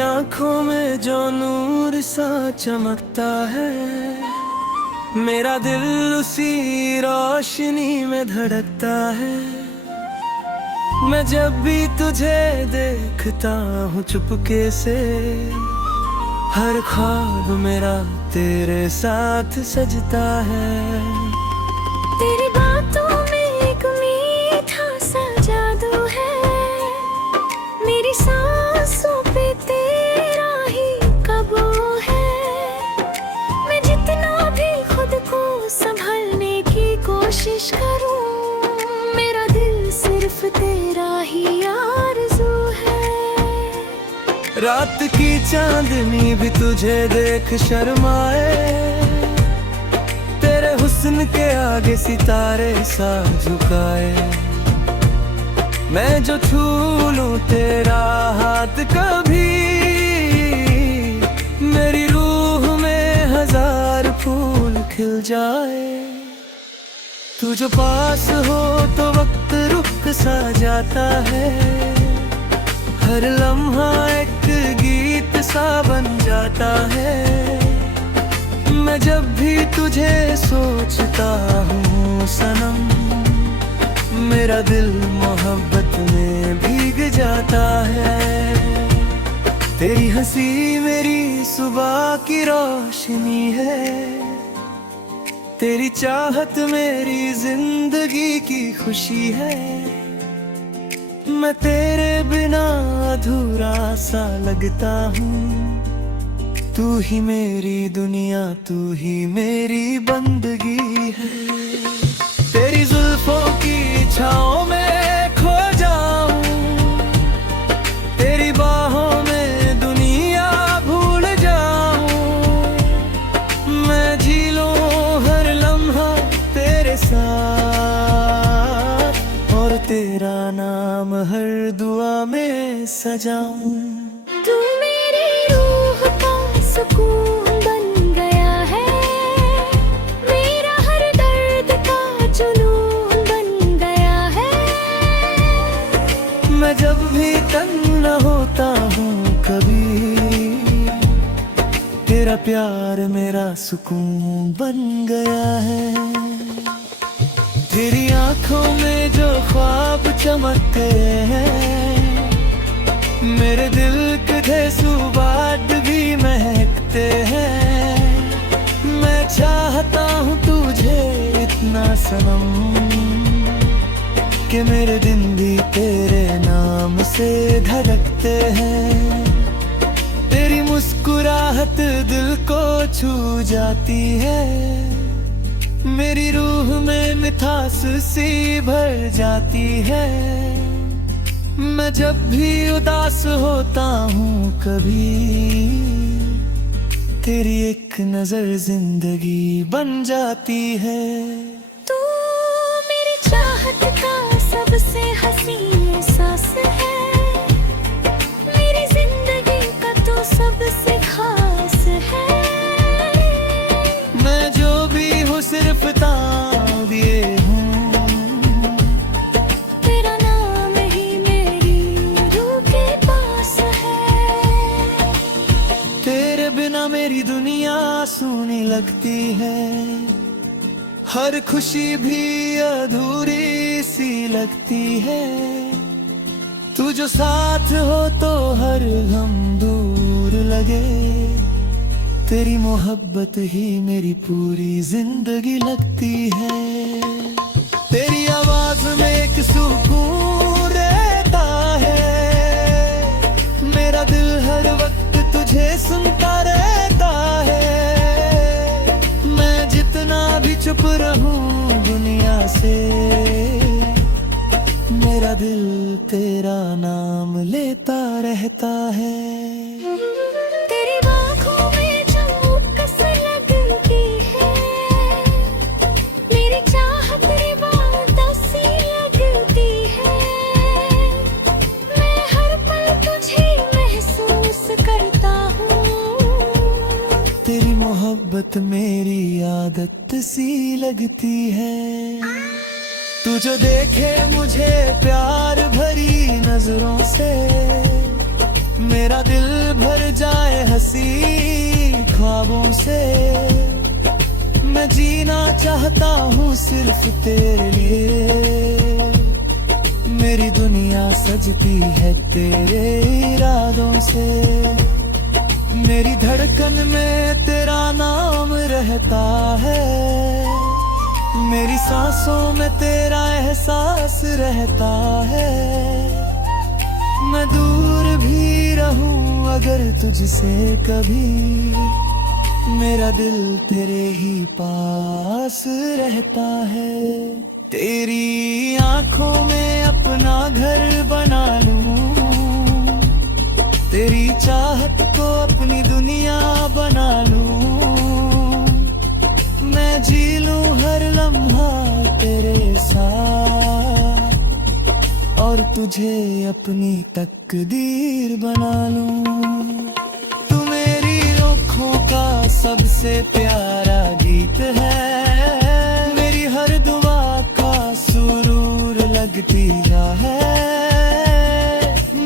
आंखों में जो नूर सा चमकता है, मेरा दिल उसी रोशनी में धड़कता है। मैं जब भी तुझे देखता हूँ चुपके से, हर ख्वाब मेरा तेरे साथ सजता है। तेरी बातों में एक मीठा सा जादू है, मेरी सांसों पे तेरा ही काबू है। मैं जितना भी खुद को संभालने की कोशिश करूं, मेरा दिल सिर्फ तेरा ही आरज़ू है। रात की चांदनी भी तुझे देख शर्माए, तेरे हुस्न के आगे सितारे सा झुकाए। मैं जो छू लूं तेरा हाथ कभी, मेरी रूह में हजार फूल खिल जाए। तू जो पास हो तो वक्त रुक सा जाता है, हर लम्हा एक गीत सा बन जाता है। मैं जब भी तुझे सोचता हूँ सनम, मेरा दिल मोहब्बत में भीग जाता है। तेरी हंसी मेरी सुबह की रोशनी है, तेरी चाहत मेरी जिंदगी की खुशी है। मैं तेरे बिना अधूरा सा लगता हूँ, तू ही मेरी दुनिया, तू ही मेरी बंदगी है। तेरी जुल्फों की छाँव में खो जाऊं, तेरी बाहों में दुनिया भूल जाऊं। मैं जी लूं हर लम्हा तेरे साथ, और तेरा नाम हर दुआ में सजाऊं। तू मेरी रूह का सुकून बन गया है, मेरा हर दर्द का जुनून बन गया है। मैं जब भी तंग न होता हूँ कभी, तेरा प्यार मेरा सुकून बन गया है। तेरी आंखों में जो ख्वाब चमकते हैं, मेरे दिल के सुबाद भी महकते हैं। मैं चाहता हूँ तुझे इतना सनम, कि मेरे दिन भी तेरे नाम से धड़कते हैं। तेरी मुस्कुराहट दिल को छू जाती है, मेरी रूह में मिठास सी भर जाती है। मैं जब भी उदास होता हूँ कभी, तेरी एक नजर जिंदगी बन जाती है। तू मेरी चाहत का सबसे हसीन एहसास है, मेरी जिंदगी का तो सबसे खास है। मैं जो भी हूँ सिर्फ ताबिए हूँ, तेरा नाम ही मेरी रूह के पास है। तेरे बिना मेरी दुनिया सूनी लगती है, हर खुशी भी अधूरी सी लगती है। तू जो साथ हो तो हर गम दूर लगे, तेरी मोहब्बत ही मेरी पूरी जिंदगी लगती है। तेरी आवाज में एक सुकून रहता है, मेरा दिल हर वक्त तुझे सुनता रहता है। मैं जितना भी चुप रहूं दुनिया से, मेरा दिल तेरा नाम लेता रहता है। तेरी आँखों में चमक सी लगती है, मेरी चाहत इबादत सी लगती है। मैं हर पल तुझे महसूस करता हूँ, तेरी मोहब्बत मेरी आदत सी लगती है। तू जो देखे मुझे प्यार भरी नजरों से, मेरा दिल भर जाए हंसी ख्वाबों से। मैं जीना चाहता हूँ सिर्फ तेरे लिए। मेरी दुनिया सजती है तेरे इरादों से। मेरी धड़कन में तेरा नाम रहता है। मेरी सांसों में तेरा एहसास रहता है। मैं दूर भी रहूं अगर तुझसे कभी, मेरा दिल तेरे ही पास रहता है। तेरी आंखों में अपना घर बना लूं, तेरी चाहत को अपनी दुनिया बना लूं। मैं जी लूं हर लम्हा तेरे साथ, और तुझे अपनी तकदीर बना लूं। तू मेरी आँखों का सबसे प्यारा गीत है। मेरी हर दुआ का सुरूर लगती है।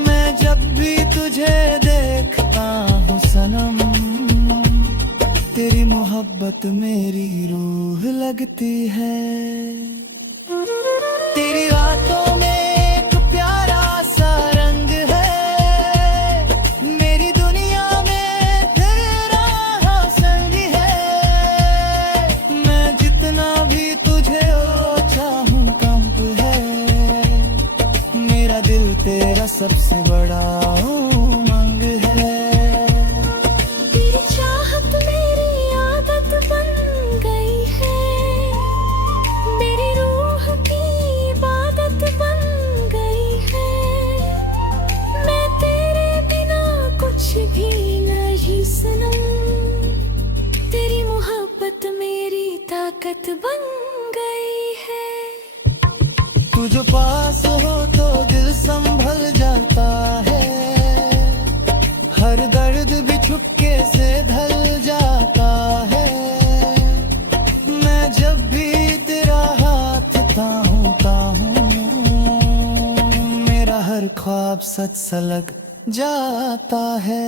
मैं जब भी तुझे देखता हूँ सनम, तेरी मोहब्बत मेरी रूह लगती है। तेरी बातों में एक प्यारा सा रंग है। मेरी दुनिया में तेरा संग है। मैं जितना भी तुझे चाहूं कम है। मेरा दिल तेरा सबसे बड़ा उमंग है। तेरी चाहत मेरी आदत बन गई है। मेरी रूह की इबादत बन गई है। मैं तेरे बिना कुछ भी नहीं सनम। तेरी मोहब्बत मेरी ताकत बन गई है। तू जो पास हो तो दिल संभल जाता है। हर दर्द भी चुपके से ढल जाता है। मैं जब भी तेरा हाथ थामता हूँ, मेरा हर ख्वाब सच सा लग जाता है।